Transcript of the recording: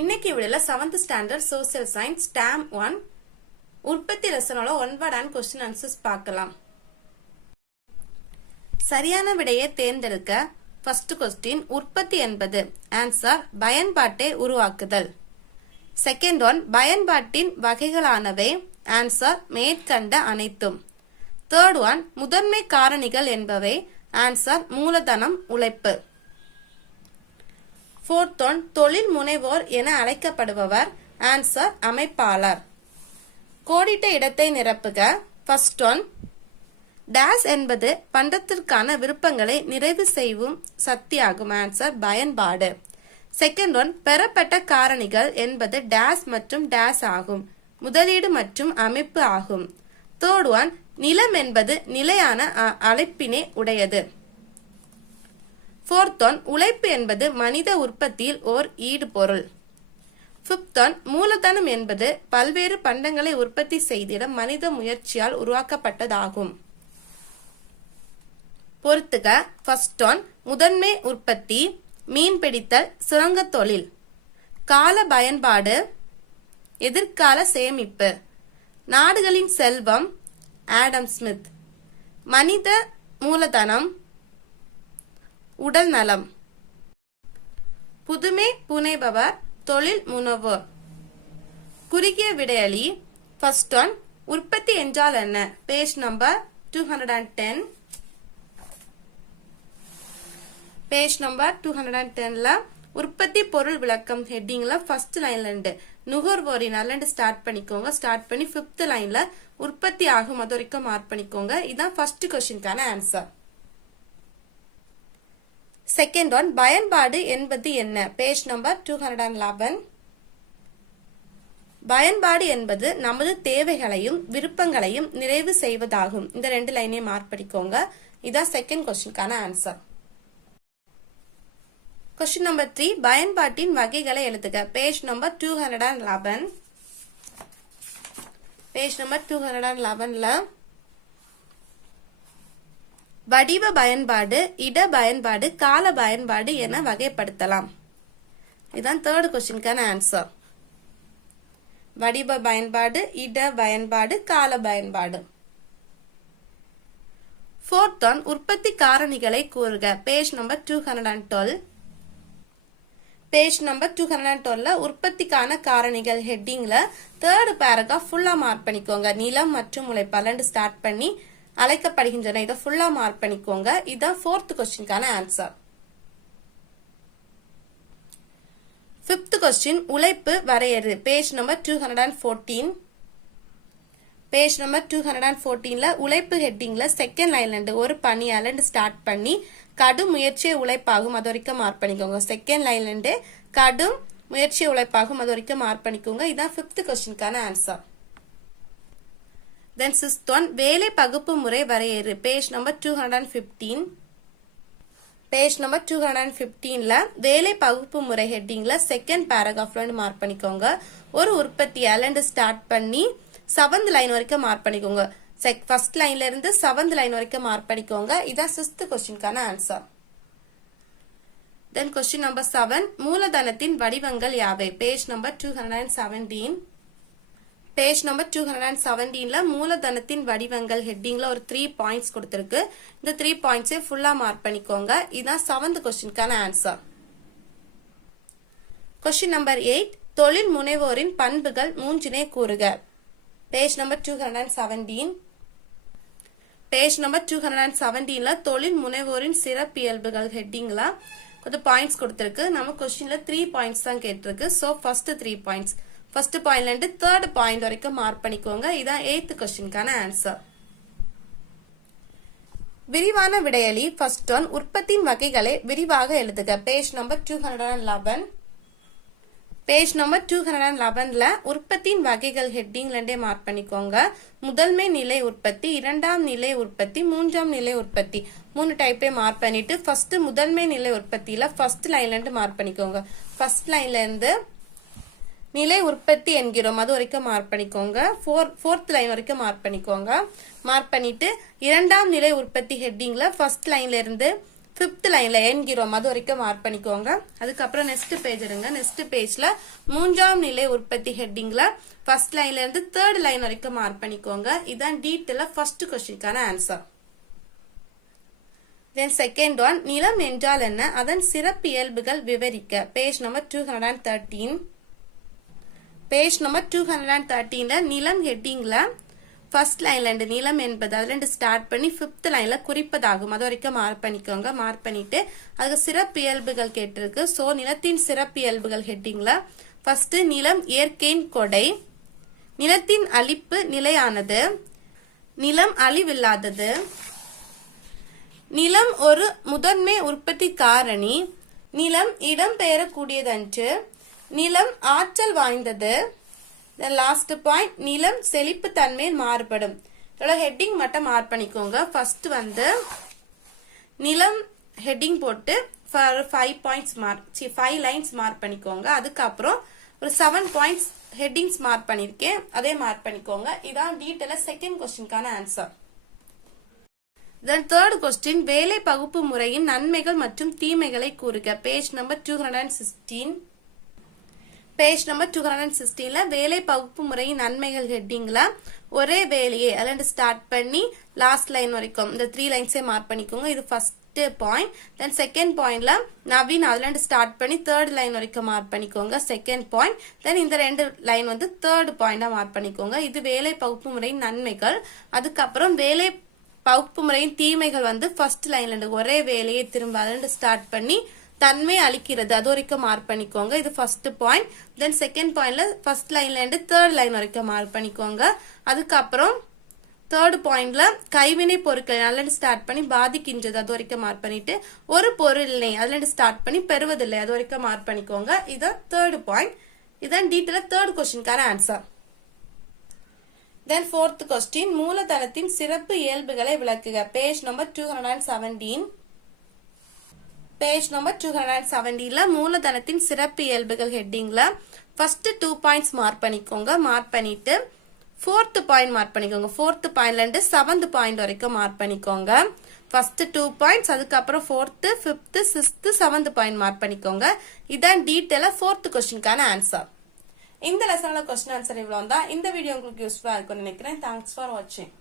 இன்னைக்கு வீடியோல 7th standard social science dam 1 உற்பத்தி லெசனோட 1 வேர்ட் அண்ட் கொஸ்டின் ஆன்சர்ஸ் பார்க்கலாம். சரியான விடையை தேர்ந்தெடுக்க. ஃபர்ஸ்ட் கொஸ்டின், உற்பத்தி என்பது. ஆன்சர், பயன்பாட்டை உருவாக்குதல். செகண்ட் ஒன், பயன்பாட்டின் வகைகளானவை. ஆன்சர், மேற்கண்ட அனைத்தும். தேர்ட் ஒன், முதன்மை காரணிகள் என்பவை. ஆன்சர், மூலதனம், உழைப்பு. ஃபோர்த் ஒன், தொழில் முனைவோர் என அழைக்கப்படுபவர். ஆன்சர், அமைப்பாளர். கோடிட்ட இடத்தை நிரப்புக. ஃபர்ஸ்ட் ஒன், டேஸ் என்பது பண்டத்திற்கான விருப்பங்களை நிறைவு செய்யும் சக்தியாகும். ஆன்சர், பயன்பாடு. செகண்ட் ஒன், பெறப்பட்ட காரணிகள் என்பது டேஸ் மற்றும் டேஸ் ஆகும். முதலீடு மற்றும் அமைப்பு ஆகும். தேர்ட் ஒன், நிலம் என்பது நிலையான அழைப்பினை உடையது. ஃபோர்த் ஒன், உழைப்பு என்பது மனித உற்பத்தியில் ஓர் ஈடுபொருள். ஃபிஃப்த் ஒன், மூலதனம் என்பது பல்வேறு பண்டங்களை உற்பத்தி செய்திட மனித முயற்சியால் உருவாக்கப்பட்டதாகும். பொறுத்துக. ஃபர்ஸ்ட் ஒன், முதன்மை உற்பத்தி, மீன்பிடித்தல், சுரங்க தொழில். கால பயன்பாடு, எதிர்கால சேமிப்பு. நாடுகளின் செல்வம், ஆடம் ஸ்மித். மனித மூலதனம், உடல் நலம். புதுமை புனைபவர், தொழில் முனைவோர். குறுகிய விடையளி. ஃபர்ஸ்ட் ஒன், உற்பத்தி என்றால் என்ன? Page number 210. பேஜ் நம்பர் 210ல உற்பத்தி பொருள் விளக்கம் ஹெட்டிங்ல ஃபர்ஸ்ட் லைன்ல இருந்து நுகர்வோரின் அல்லண்டு ஸ்டார்ட் பண்ணிக்கோங்க. ஸ்டார்ட் பண்ணி 5th லைன்ல உற்பத்தி ஆகும் அது வரைக்கும் மார்க் பண்ணிக்கோங்க. இதான் ஃபர்ஸ்ட் கொஸ்டின்கான ஆன்சர். செகண்ட் ஒன், பயன்பாடு என்பது என்ன? Page number 211. பயன்பாடு என்பது நமது தேவைகளையும் விருப்பங்களையும் நிறைவு செய்வதாகும். இந்த 2 லைனையும் மார்க் பண்ணிக்கோங்க. இதான் செகண்ட் கொஸ்டின்கான ஆன்சர். கொஸ்டின் நம்பர் 3, பயன்பாட்டின் வகைகளை எழுதுக. Page number 211. பேஜ் நம்பர் 211ல வடிவ பயன்பாடு, இட பயன்பாடு, கால பயன்பாடு என வகைப்படுத்தலாம். இதுதான் தேர்ட் கொஸ்டின்கான ஆன்சர். வடிவ பயன்பாடு, இட பயன்பாடு, கால பயன்பாடு. ஃபோர்த் ஒன், உற்பத்தி காரணிகளை கூறுக. Page number 212. பேஜ் நம்பர் 212ல உற்பத்திக்கான காரணிகள் ஹெட்டிங்ல தேர்ட் பேராகிராஃப் ஃபுல்லா மார்க் பண்ணிக்கோங்க. நிலம் மற்றும் உழைப்பு ஸ்டார்ட் பண்ணி அழைக்கப்படுகின்றன. இதை ஃபுல்லா மார்க் பண்ணிக்கோங்க. இதான் ஃபோர்த் கொஸ்டின்கான ஆன்சர். ஃபிஃப்த் கொஸ்டின், உழைப்பு வரையறு. Page number 214. பேஜ் நம்பர் 214ல உழைப்பு ஹெட்டிங்ல செகண்ட் லைன்ல இருந்து ஒரு பணி அலண்டு ஸ்டார்ட் பண்ணி கடும் முயற்சியை உழைப்பாகும் அது வரைக்கும் மார்க் பண்ணிக்கோங்க. செகண்ட் லைன்ல இருந்து கடும் முயற்சியை உழைப்பாகும் அது வரைக்கும் மார்க் பண்ணிக்கோங்க. இதான் ஃபிஃப்த் கொஸ்டின்கான ஆன்சர். Then sixth one, வேலை பகுப்பு முறை வரையறு. Page number 215. பேஜ் நம்பர் 215ல வேலை பகுப்பு முறை ஹெட்டிங்ல செகண்ட் பேராகிராஃப்ல மார்க் பண்ணிக்கோங்க. ஒரு உற்பத்தி அலண்டு ஸ்டார்ட் பண்ணி 7th லைன் வரைக்கும் மார்க் பண்ணிக்கோங்க. ஃபர்ஸ்ட் லைன்ல இருந்து 7th லைன் வரைக்கும் மார்க் பண்ணிக்கோங்க. இதான் 6th கொஸ்டின்கான ஆன்சர். தென் கொஸ்டின் நம்பர் 7, மூலதனத்தின் வடிவங்கள் யாவை? Page number 217. பேஜ் நம்பர் 217ல மூலதனத்தின் வடிவங்கள் ஹெட்டிங்ல ஒரு 3 பாயிண்ட்ஸ் கொடுத்திருக்கு. இந்த 3 பாயிண்ட்ஸை ஃபுல்லா மார்க் பண்ணிக்கோங்க. இதான் 7th கொஸ்டின்கான ஆன்சர். கொஸ்டின் நம்பர் 8, தொழில் முனைவோரின் பண்புகள் 3னை கூறுக. Page number 217. பேஜ் நம்பர் 217ல தொழில் முனைவோரின் சிறப்பியல்புகள் ஹெட்டிங்ல கொஞ்சம் பாயிண்ட்ஸ் கொடுத்திருக்கு. நம்ம கொஸ்டின்ல 3 பாயிண்ட்ஸ் தான் கேட்டிருக்கு. சோ ஃபர்ஸ்ட் 3 பாயிண்ட்ஸ், ஃபர்ஸ்ட் பாயிண்ட்ல இருந்து தேர்ட் பாயிண்ட் வரைக்கும் மார்க் பண்ணிக்கோங்க. இதான் 8th கொஸ்டின்கான ஆன்சர். விரிவான விடையளி. ஃபர்ஸ்ட் ஒன், உற்பத்தியின் வகைகளை விரிவாக எழுதுக. Page number 211. பேஜ் நம்பர் 211ல உற்பத்தியின் வகைகள் ஹெட்டிங்ல இருந்தே மார்க் பண்ணிக்கோங்க. முதன்மை நிலை உற்பத்தி, இரண்டாம் நிலை உற்பத்தி, மூன்றாம் நிலை உற்பத்தி, 3 டைப்பே மார்க் பண்ணிட்டு ஃபர்ஸ்ட் முதன்மை நிலை உற்பத்தியில ஃபர்ஸ்ட் லைன்ல இருந்து மார்க் பண்ணிக்கோங்க. ஃபர்ஸ்ட் லைன்ல இருந்து நிலை உற்பத்தி என்கிறோம் அது வரைக்கும் மார்க் பண்ணிக்கோங்க. 4th லைன் வரைக்கும் மார்க் பண்ணிக்கோங்க. மார்க் பண்ணிட்டு இரண்டாம் நிலை உற்பத்தி ஹெட்டிங்ல ஃபர்ஸ்ட் லைன்ல இருந்து 5th லைன்ல என்கிறோம் அது வரைக்கும் மார்க் பண்ணிக்கோங்க. அதுக்கப்புறம் நெக்ஸ்ட் பேஜ் எடுங்க. நெக்ஸ்ட் பேஜ்ல 3ஆம் நிலை உற்பத்தி ஹெட்டிங்ல ஃபர்ஸ்ட் லைன்ல இருந்து 3rd லைன் வரைக்கும் மார்க் பண்ணிக்கோங்க. இதான் டீட்டெயிலா ஃபர்ஸ்ட் क्वेश्चनக்கான ஆன்சர். தென் செகண்ட் ஒன், நிலம் என்றால் என்ன, அதன் சிறப்பியல்புகள் விவரிக்க. Page number 213. பேஜ் நம்பர் 213ல நிலம் ஹெட்டிங்ல ஃபர்ஸ்ட் லைன்ல இருந்து நிலம் என்பது அதுல இருந்து ஸ்டார்ட் பண்ணி 5th லைன்ல குறிப்பதாகும் அது வரைக்கும் மார்க் பண்ணிக்கோங்க. மார்க் பண்ணிட்டு அதுக்கு சிறப்பியல்புகள் கேட்டிருக்கு. சோ நிலத்தின் சிறப்பியல்புகள் ஹெட்டிங்ல ஃபர்ஸ்ட் நிலம் இயற்கையின் கொடை, நிலத்தின் அழிப்பு நிலையானது, நிலம் அழிவில்லாதது, நிலம் ஒரு முதன்மை உற்பத்தி காரணி, நிலம் இடம்பெயரக்கூடியதன்று, நிலம் ஆற்றல் வாய்ந்தது. லாஸ்ட் பாயிண்ட், நிலம் செழிப்பு தன்மையில் மாறுபடும். இதோட ஹெட்டிங் மட்டும் மார்க் பண்ணிக்கோங்க. ஃபர்ஸ்ட் வந்து நிலம் ஹெட்டிங் போட்டு 5 பாயிண்ட்ஸ் மார்க் 5 லைன்ஸ் மார்க் பண்ணிக்கோங்க. அதுக்கப்புறம் ஒரு 7 பாயிண்ட்ஸ் ஹெட்டிங்ஸ் மார்க் பண்ணிருக்கேன், அதே மார்க் பண்ணிக்கோங்க. இதான் டீட்டெயிலா செகண்ட் क्वेश्चनக்கான ஆன்சர். தென் தேர்ட் क्वेश्चन, வேலை பகுப்பு முறையின் நன்மைகள் மற்றும் தீமைகளை கூறுக. Page number 216. பேஜ் நம்பர் 216ல வேலை பகுப்பு முறையின் நன்மைகள் ஹெட்டிங்ல ஒரே வேலையை அதுல ஸ்டார்ட் பண்ணி லாஸ்ட் லைன் வரைக்கும் இந்த 3 லைன்ஸே மார்க் பண்ணிக்கோங்க. இது ஃபர்ஸ்ட் பாயிண்ட். தென் செகண்ட் பாயிண்ட்ல நவீன் அதுல ஸ்டார்ட் பண்ணி 3rd லைன் வரைக்கும் மார்க் பண்ணிக்கோங்க. Second point. தென் இந்த 2 லைன் வந்து 3rd பாயிண்டா மார்க் பண்ணிக்கோங்க. இது வேலை பகுப்பு முறையின் நன்மைகள். அதுக்கப்புறம் வேலை பகுப்பு முறையின் தீமைகள் வந்து ஃபர்ஸ்ட் லைன்ல இருந்து ஒரே வேலையை திரும்ப அதுல ஸ்டார்ட் பண்ணி தன்மை அளிக்கிறது அது வரைக்கும் மார்க் பண்ணிக்கோங்க. இது ஃபர்ஸ்ட் பாயிண்ட். தென் செகண்ட் பாயிண்ட்ல ஃபர்ஸ்ட் லைன்ல இருந்து 3rd லைன் வரைக்கும் மார்க் பண்ணிக்கோங்க. அதுக்கப்புறம் 3rd பாயிண்ட்ல கைவினை பொருட்கள் அதுல ஸ்டார்ட் பண்ணி பாதிக்கின்றது அது வரைக்கும் மார்க் பண்ணிட்டு ஒரு பொருளினை அதுல ஸ்டார்ட் பண்ணி பெறுவதில்லை அது வரைக்கும் மார்க் பண்ணிக்கோங்க. இதான் 3rd பாயிண்ட். இதான் டீட்டெயிலா 3rd क्वेश्चनக்கான ஆன்சர். தென் 4th क्वेश्चन, மூலதனத்தின் சிறப்பு இயல்புகளை விளக்குக. Page number 217. பேஜ் நம்பர் 217ல மூலதனத்தின் சிறப்பு இயல்புகள் ஹெட்டிங்ல ஃபர்ஸ்ட் 2 பாயிண்ட்ஸ் மார்க் பண்ணிக்கோங்க. மார்க் பண்ணிட்டு 4th பாயிண்ட் மார்க் பண்ணிக்கோங்க. 4th பாயிண்ட்ல இருந்து 7th பாயிண்ட் வரைக்கும் மார்க் பண்ணிக்கோங்க. ஃபர்ஸ்ட் 2 பாயிண்ட்ஸ், அதுக்கப்புறம் 4th, 5th, 6th, 7th point mark பண்ணிக்கோங்க. இதான் டீட்டெயிலா 4th क्वेश्चनக்கான ஆன்சர். இந்த லெசன்ல क्वेश्चन ஆன்சர் இவ்வளவு தான். இந்த வீடியோ உங்களுக்கு யூஸ்ஃபுல்லா இருக்கும்னு நினைக்கிறேன். தேங்க்ஸ் ஃபார் வாட்சிங்.